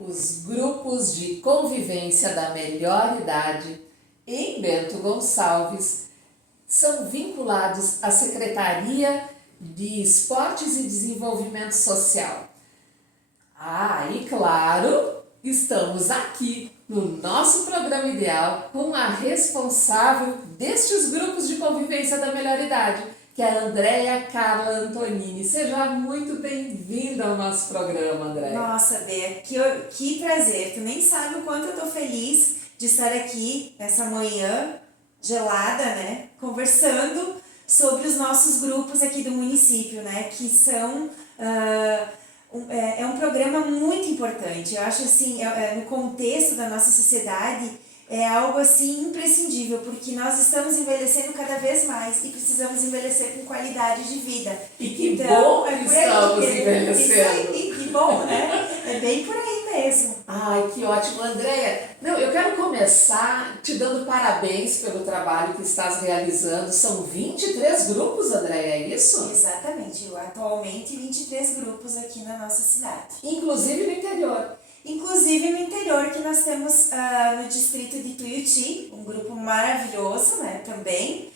Os grupos de convivência da melhor idade em Bento Gonçalves são vinculados à Secretaria de Esportes e Desenvolvimento Social. E claro, estamos aqui no nosso programa ideal com a responsável destes grupos de convivência da melhor idade, que é a Andréia Carla Antonini. Seja muito bem-vinda ao nosso programa, Andréia. Nossa, Bê, que prazer. Tu nem sabe o quanto eu tô feliz de estar aqui nessa manhã gelada, né? Conversando sobre os nossos grupos aqui do município, né? Que são... é um programa muito importante. Eu acho assim, no contexto da nossa sociedade, é algo assim imprescindível, porque nós estamos envelhecendo cada vez mais e precisamos envelhecer com qualidade de vida. E que bom que estamos envelhecendo. Isso aí, que bom, né? É bem por aí mesmo. Ai, que ótimo, Andréia. Eu quero começar te dando parabéns pelo trabalho que estás realizando. São 23 grupos, Andréia, é isso? Exatamente, atualmente 23 grupos aqui na nossa cidade. Inclusive no interior. Inclusive no interior, que nós temos no distrito de Tuiuti, um grupo maravilhoso, né, também.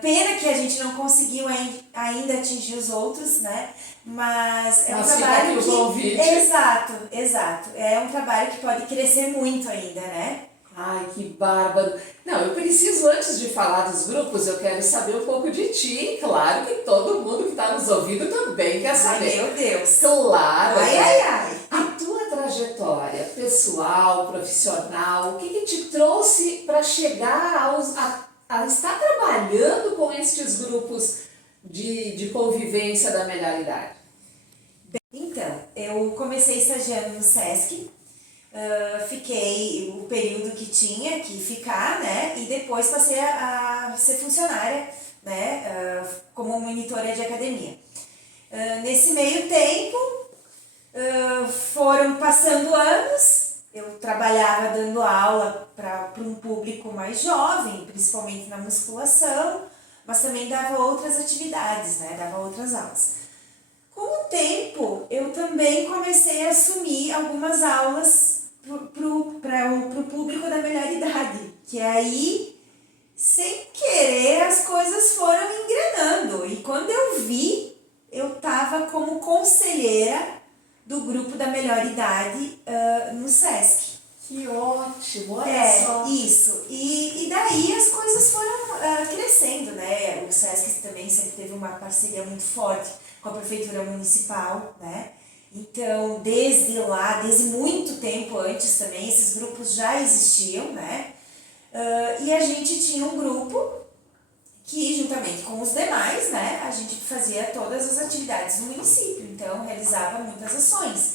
Pena que a gente não conseguiu ainda atingir os outros, né, mas é um trabalho que... Convite. Exato, é um trabalho que pode crescer muito ainda, né. Ai, que bárbaro. Eu preciso, antes de falar dos grupos, eu quero saber um pouco de ti. Claro que todo mundo que está nos ouvindo também quer saber. Ai, meu Deus. Claro. Ai. A tua trajetória pessoal, profissional, o que te trouxe para chegar a estar trabalhando com estes grupos de convivência da melhor idade? Então, eu comecei estagiando no SESC, fiquei o período que tinha que ficar, né, e depois passei a ser funcionária, né, como monitora de academia. Nesse meio tempo, foram passando anos, eu trabalhava dando aula para um público mais jovem, principalmente na musculação, mas também dava outras atividades, né, dava outras aulas. Com o tempo, eu também comecei a assumir algumas aulas para o público da melhor idade, que aí, sem querer, as coisas foram engrenando. E quando eu vi, eu estava como conselheira do grupo da melhor idade no SESC. Que ótimo, olha só. Isso. E daí as coisas foram crescendo, né? O SESC também sempre teve uma parceria muito forte com a prefeitura municipal, né? Então, desde lá, desde muito tempo antes também, esses grupos já existiam, né? E a gente tinha um grupo que, juntamente com os demais, né, a gente fazia todas as atividades do município, então realizava muitas ações.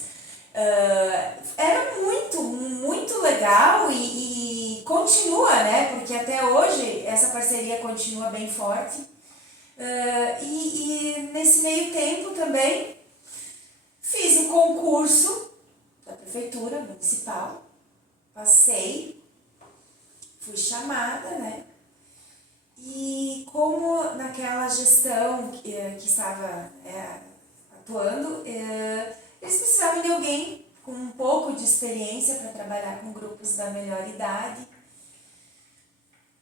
Era muito legal e continua, né, porque até hoje essa parceria continua bem forte. E nesse meio tempo também fiz um concurso da prefeitura municipal, passei, fui chamada, né? E como naquela gestão que estava atuando, eles precisavam de alguém com um pouco de experiência para trabalhar com grupos da melhor idade.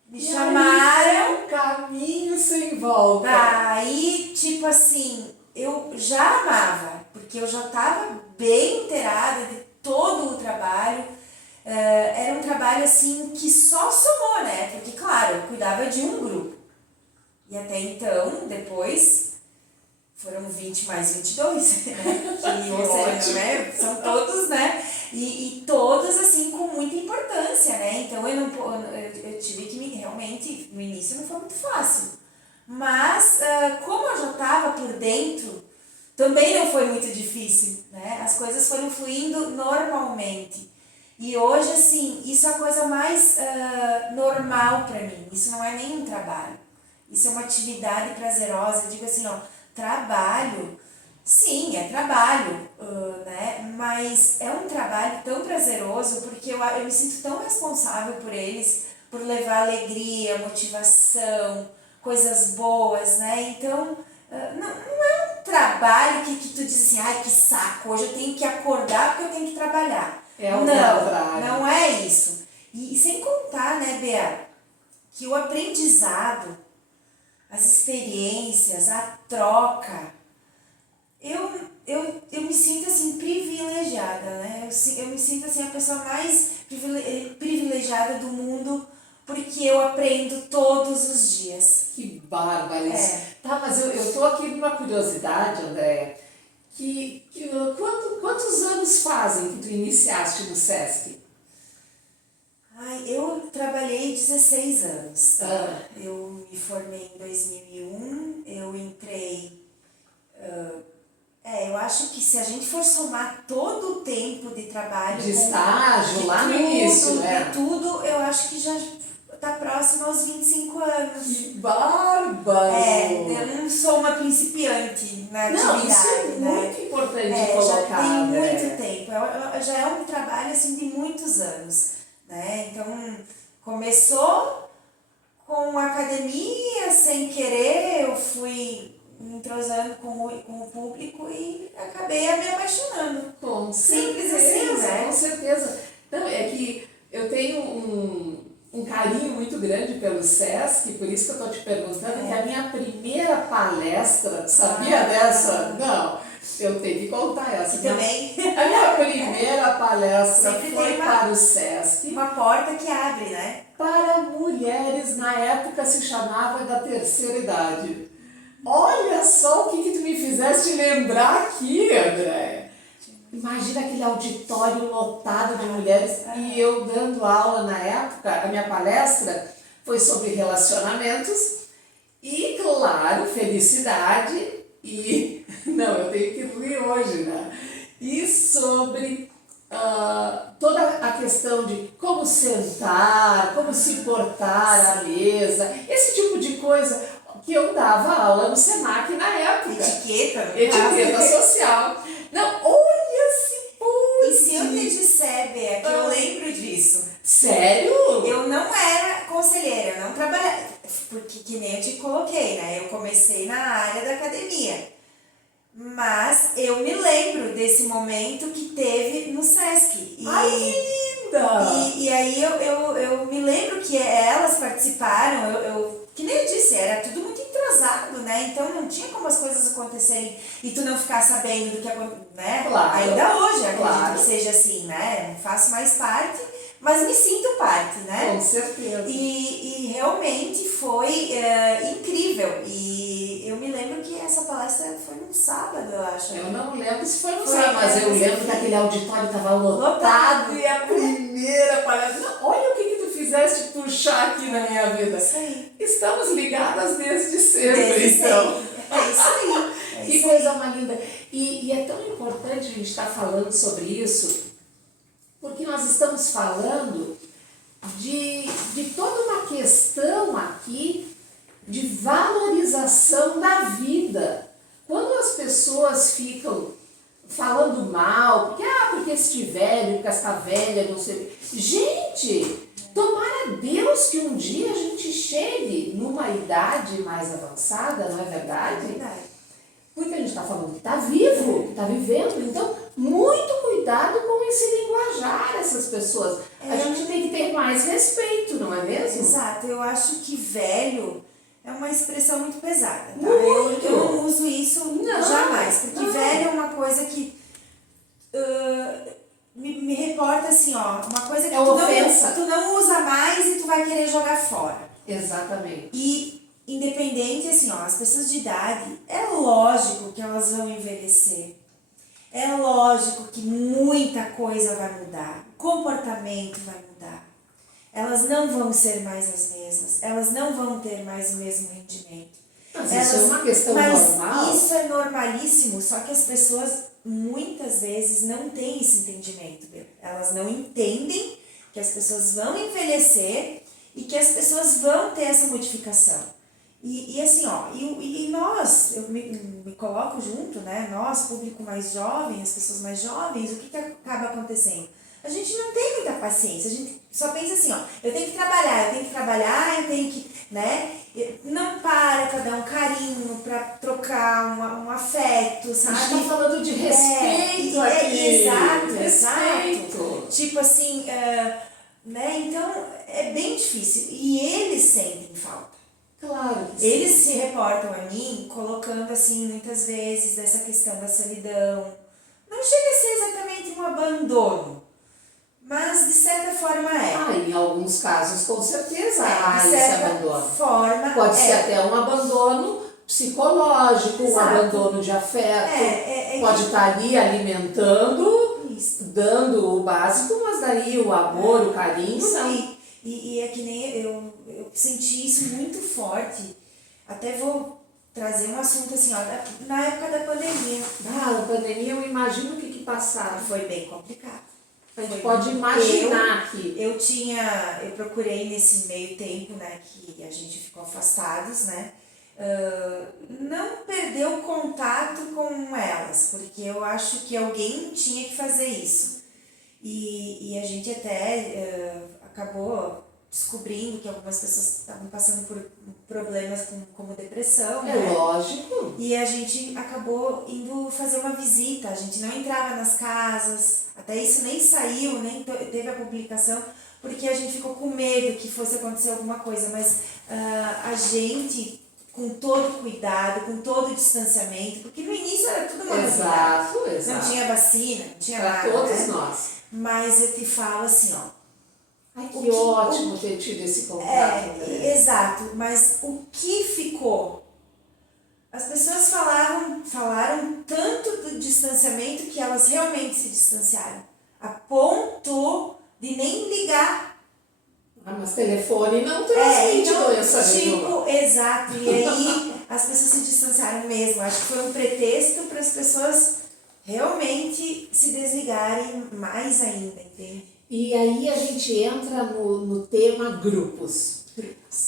Me chamaram. Um caminho sem volta. Aí, tipo assim, eu já amava, porque eu já estava bem inteirada de todo o trabalho. Era um trabalho assim que só somou, né? Porque, claro, eu cuidava de um grupo. E até então, depois, foram 20 mais 22, né? Ou seja, né? São todos, né? E todos, assim, com muita importância, né? Então, eu tive que realmente, no início não foi muito fácil. Mas, como eu já estava por dentro, também não foi muito difícil, né? As coisas foram fluindo normalmente. E hoje, assim, isso é a coisa mais normal para mim. Isso não é nem um trabalho. Isso é uma atividade prazerosa. Eu digo assim, trabalho, sim, é trabalho, né? Mas é um trabalho tão prazeroso porque eu me sinto tão responsável por eles, por levar alegria, motivação, coisas boas, né? Então, não é um trabalho que tu diz assim, ai que saco, hoje eu tenho que acordar porque eu tenho que trabalhar. É o Não, contrário. não é isso. E sem contar, né, Bea, que o aprendizado, as experiências, a troca, eu me sinto assim privilegiada, né? Eu me sinto assim a pessoa mais privilegiada do mundo porque eu aprendo todos os dias. Que bárbaro isso. É. Tá, mas eu tô aqui numa curiosidade, Andréia, quantos anos fazem que tu iniciaste no SESC? Ai, eu trabalhei 16 anos. Ah. Eu me formei em 2001, eu entrei... eu acho que se a gente for somar todo o tempo de trabalho... De estágio, lá no início, né? De tudo, eu acho que já está próximo aos 25 anos. Que bárbaro! Eu não sou uma principiante na atividade, Não, isso é né? muito importante Já colocar, tem né? muito tempo, já é um trabalho assim de muitos anos, né? Então, começou com a academia, sem querer, eu fui me entrosando com o público e acabei me apaixonando. Com Simples certeza, assim, né? com certeza. Não, é que eu tenho um carinho muito grande pelo SESC, por isso que eu estou te perguntando, que a minha primeira palestra, sabia dessa? Não, eu tenho que contar essa. Também. A minha primeira palestra Sempre foi tem para o SESC, uma porta que abre, né? para mulheres, na época se chamava da terceira idade. Olha só o que tu me fizeste lembrar aqui, André. Imagina aquele auditório lotado de mulheres e eu dando aula na época, a minha palestra foi sobre relacionamentos e, claro, felicidade e... Não, eu tenho que rir hoje, né? E sobre toda a questão de como sentar, como se portar à mesa, esse tipo de coisa que eu dava aula no Senac na época. Etiqueta social. Não, olha se pode. E se eu te disser, Bea, que eu lembro disso. Sério? Eu não era conselheira, eu não trabalhava, porque que nem eu te coloquei, né? Eu comecei na área da academia. Mas eu me lembro desse momento que teve no SESC. Ai, que linda! E aí eu me lembro que elas participaram, que nem eu disse, era tudo muito entrosado, né? Então não tinha como as coisas acontecerem e tu não ficar sabendo do que aconteceu, né? Claro. Ainda hoje, acredito Claro. que seja assim, né? Não faço mais parte, mas me sinto parte, né? Com certeza. E realmente foi incrível. E eu me lembro que essa palestra foi num sábado, eu acho. Eu não lembro se foi no Foi, sábado, mas eu mas lembro enfim. que aquele auditório estava lotado e a primeira palestra. Não, olha o que tu fizeste puxar aqui na minha vida. Isso aí. Estamos ligadas desde sempre, Desde então. sempre. É isso aí. É Que isso coisa mais linda. E é tão importante a gente estar falando sobre isso, porque nós estamos falando de toda uma questão aqui de valorização da vida. Quando as pessoas ficam falando mal, porque este velho, porque esta velha, não sei... Gente, tomara Deus que um dia a gente chegue numa idade mais avançada, não é verdade? verdade. Porque a gente está falando que está vivo, que está vivendo, então muito cuidado com esse linguajar essas pessoas. A gente tem que ter mais respeito, não é mesmo? Exato, eu acho que velho é uma expressão muito pesada, tá? Muito. Eu não uso isso Não, jamais, porque não. velho é uma coisa que me reporta assim, ó, uma coisa que É ofensa. tu não usa mais e tu vai querer jogar fora. Exatamente. E independente, assim, ó, as pessoas de idade, é lógico que elas vão envelhecer. É lógico que muita coisa vai mudar. O comportamento vai mudar. Elas não vão ser mais as mesmas. Elas não vão ter mais o mesmo rendimento. Mas isso é uma questão normal. Mas isso é normalíssimo, só que as pessoas muitas vezes não têm esse entendimento. Elas não entendem que as pessoas vão envelhecer e que as pessoas vão ter essa modificação. E assim, ó, e nós, eu me coloco junto, né? Nós, público mais jovem, as pessoas mais jovens, o que acaba acontecendo? A gente não tem muita paciência, a gente só pensa assim, ó, eu tenho que trabalhar, eu tenho que, né? não para dar um carinho, para trocar um afeto, sabe? A gente tá falando de respeito aqui. Exato, respeito. exato. Tipo assim, né? Então é bem difícil. E eles sentem falta. Claro que sim. Eles se reportam a mim colocando assim, muitas vezes, dessa questão da solidão. Não chega a ser exatamente um abandono, mas de certa forma é. Em alguns casos, com certeza, há de esse certa abandono. forma Pode ser até um abandono psicológico, um abandono de afeto. Pode estar ali alimentando, isso. dando o básico, mas daí o amor, o carinho, Isso não. aí. E é que nem eu senti isso muito forte. Até vou trazer um assunto assim, ó, na época da pandemia. Na pandemia eu imagino o que passaram. Foi bem complicado. A gente pode imaginar que... Eu procurei nesse meio tempo, né, que a gente ficou afastados, né, não perder o contato com elas, porque eu acho que alguém tinha que fazer isso. E a gente até acabou descobrindo que algumas pessoas estavam passando por problemas como depressão, né? Lógico. E a gente acabou indo fazer uma visita, a gente não entrava nas casas, até isso nem saiu, nem teve a publicação, porque a gente ficou com medo que fosse acontecer alguma coisa, mas a gente, com todo cuidado, com todo distanciamento, porque no início era tudo uma novidade. Exato. Não tinha vacina, não tinha nada, para todos, né? nós. Mas eu te falo assim, ó. Que ótimo ter tido esse contato. Exato, mas o que ficou? As pessoas falaram tanto do distanciamento que elas realmente se distanciaram, a ponto de nem ligar. Mas telefone não transmite doença nenhuma. Exato, e aí as pessoas se distanciaram mesmo. Acho que foi um pretexto para as pessoas realmente se desligarem mais ainda, entende? E aí a gente entra no tema grupos.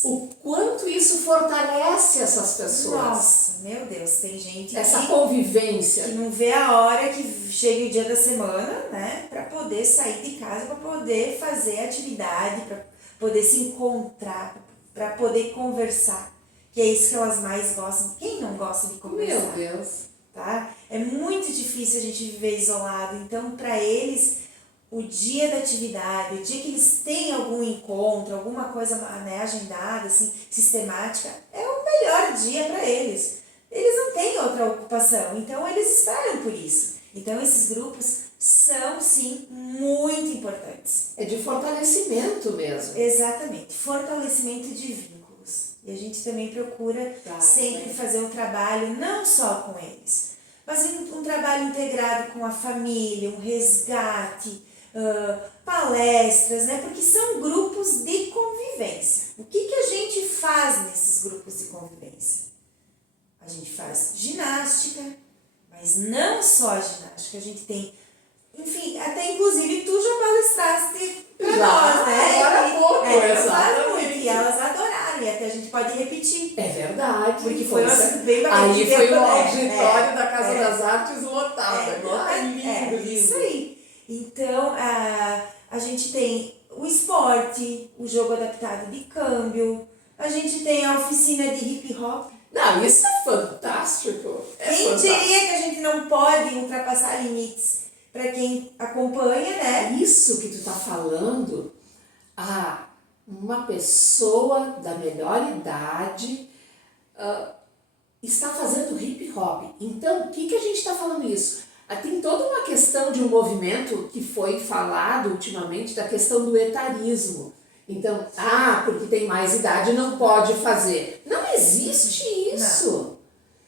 O quanto isso fortalece essas pessoas. Nossa, meu Deus, tem gente essa convivência que não vê a hora que chega o dia da semana, né, para poder sair de casa, para poder fazer atividade, para poder se encontrar, para poder conversar, que é isso que elas mais gostam. Quem não gosta de conversar? Meu Deus. Tá? É muito difícil a gente viver isolado, então para eles o dia da atividade, o dia que eles têm algum encontro, alguma coisa, né, agendada, assim, sistemática, é o melhor dia para eles. Eles não têm outra ocupação, então eles esperam por isso. Então esses grupos são, sim, muito importantes. É de fortalecimento mesmo. Exatamente, fortalecimento de vínculos. E a gente também procura sempre fazer um trabalho não só com eles, mas um trabalho integrado com a família, um resgate, palestras, né? Porque são grupos de convivência. O que a gente faz nesses grupos de convivência? A gente faz ginástica, mas não só ginástica, a gente tem, enfim, até inclusive tu já palestraste pra nós, né? Agora há pouco, exatamente. E elas adoraram, e até a gente pode repetir. É verdade. Porque foi bem bacana. Aí foi o auditório da Casa das Artes lotado. Lindo. Isso aí. Então, a gente tem o esporte, o jogo adaptado de câmbio, a gente tem a oficina de hip hop. Não, isso é fantástico. Quem diria que a gente não pode ultrapassar limites para quem acompanha, né? Isso que tu tá falando, uma pessoa da melhor idade está fazendo hip hop. Então, o que a gente está falando isso? Tem toda uma questão de um movimento que foi falado ultimamente da questão do etarismo. Então, porque tem mais idade não pode fazer. Não existe isso. Não.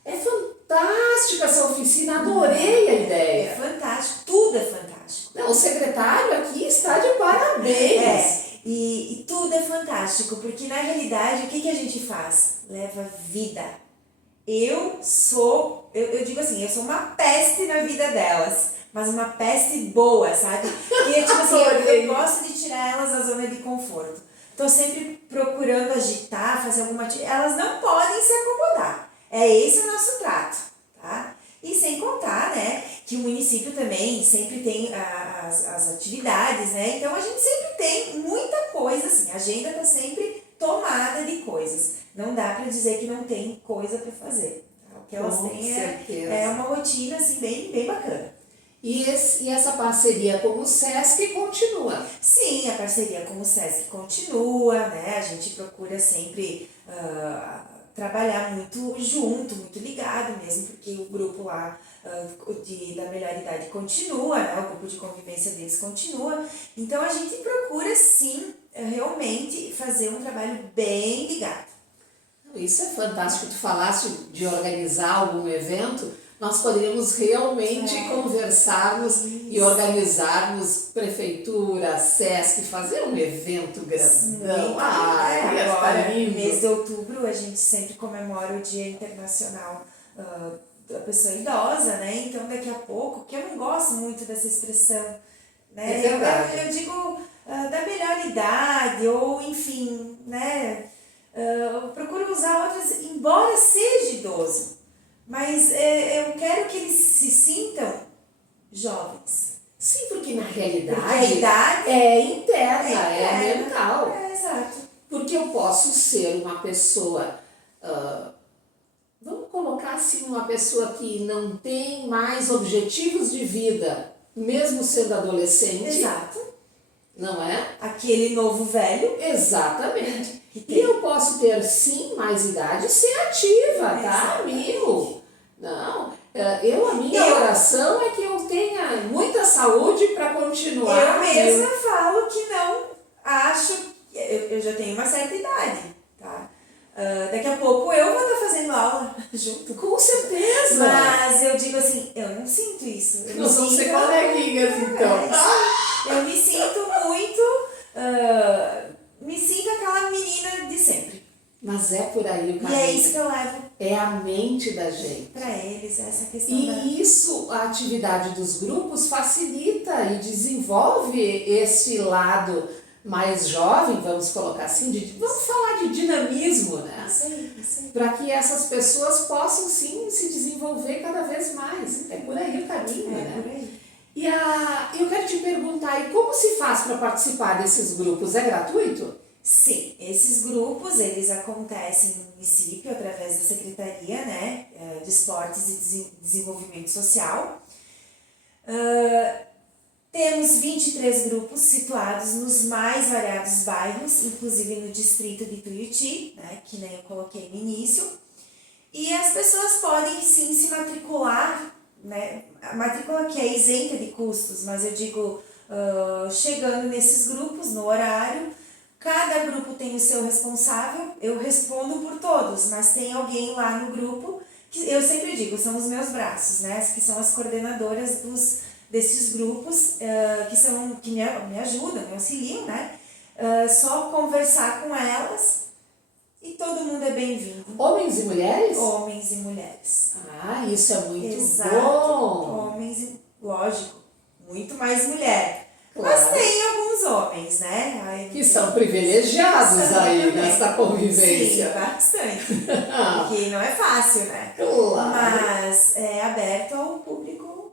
É fantástica essa oficina, adorei a ideia. É fantástico, tudo é fantástico. Não, o secretário aqui está de parabéns. E tudo é fantástico, porque na realidade o que a gente faz? Leva vida. Eu digo assim, eu sou uma peste na vida delas, mas uma peste boa, sabe? Porque, tipo assim, eu gosto de tirar elas da zona de conforto. Tô sempre procurando agitar, fazer alguma atividade. Elas não podem se acomodar. É esse o nosso trato, tá? E sem contar, né, que o município também sempre tem as atividades, né? Então a gente sempre tem muita coisa, assim, a agenda tá sempre tomada de coisas. Não dá outra fazer. Tá? O que elas Com têm certeza. é uma rotina assim, bem bacana. E essa parceria com o SESC continua. Sim, a parceria com o SESC continua, né? A gente procura sempre trabalhar muito junto, muito ligado mesmo, porque o grupo lá da melhor idade continua, né? O grupo de convivência deles continua. Então a gente procura sim, realmente fazer um trabalho bem ligado. Isso é fantástico. Tu falaste de organizar algum evento, nós poderíamos realmente conversarmos e organizarmos prefeitura, SESC, fazer um evento grandão. Ia ficar Agora, lindo. mês de outubro, a gente sempre comemora o Dia Internacional da Pessoa Idosa, né? Então, daqui a pouco, que eu não gosto muito dessa expressão, né? É verdade. Eu digo da melhor idade, ou enfim, né? Eu procuro usar outras, embora seja idoso, mas eu quero que eles se sintam jovens. Sim, porque na realidade Porque a idade é interna, é interna. mental. Exato. Porque eu posso ser uma pessoa, vamos colocar assim, uma pessoa que não tem mais objetivos de vida, mesmo sendo adolescente. Exato. Não é? Aquele novo velho. Exatamente. E eu posso ter, sim, mais idade e ser ativa, tá? Mil. Não. A minha oração é que eu tenha muita saúde para continuar. Eu mesma falo que não acho. Eu já tenho uma certa idade, tá? Daqui a pouco eu vou estar fazendo aula junto. Com certeza. Mas eu digo assim, eu não sinto isso. Nós vamos ser coleguinhas, então. Eu me sinto muito. Me sinto aquela menina de sempre. Mas é por aí o E caminho. é isso que eu levo É a mente da gente. para eles, essa questão E isso, a atividade dos grupos facilita e desenvolve esse lado mais jovem, vamos colocar assim, vamos falar de dinamismo, né? Isso aí. Para que essas pessoas possam sim se desenvolver cada vez mais. É por aí o caminho, né? Por aí. E eu quero te perguntar, e como se faz para participar desses grupos? É gratuito? Sim, esses grupos, eles acontecem no município através da Secretaria, né, de Esportes e Desenvolvimento Social. Temos 23 grupos situados nos mais variados bairros, inclusive no distrito de Tuiuti, né, que nem eu coloquei no início. E as pessoas podem sim se matricular, né, a matrícula que é isenta de custos, mas eu digo, chegando nesses grupos, no horário. Cada grupo tem o seu responsável, eu respondo por todos, mas tem alguém lá no grupo, que eu sempre digo, são os meus braços, né? Que são as coordenadoras desses grupos, que me ajudam, me auxiliam, né? Só conversar com elas e todo mundo é bem-vindo. Homens e mulheres? Homens e mulheres. Isso é muito Exato. bom. Homens e, lógico, muito mais mulher. Claro. Mas tem alguns homens, né? Que são privilegiados aí também. nessa convivência. Sim, bastante. Porque não é fácil, né? Claro. Mas é aberto ao público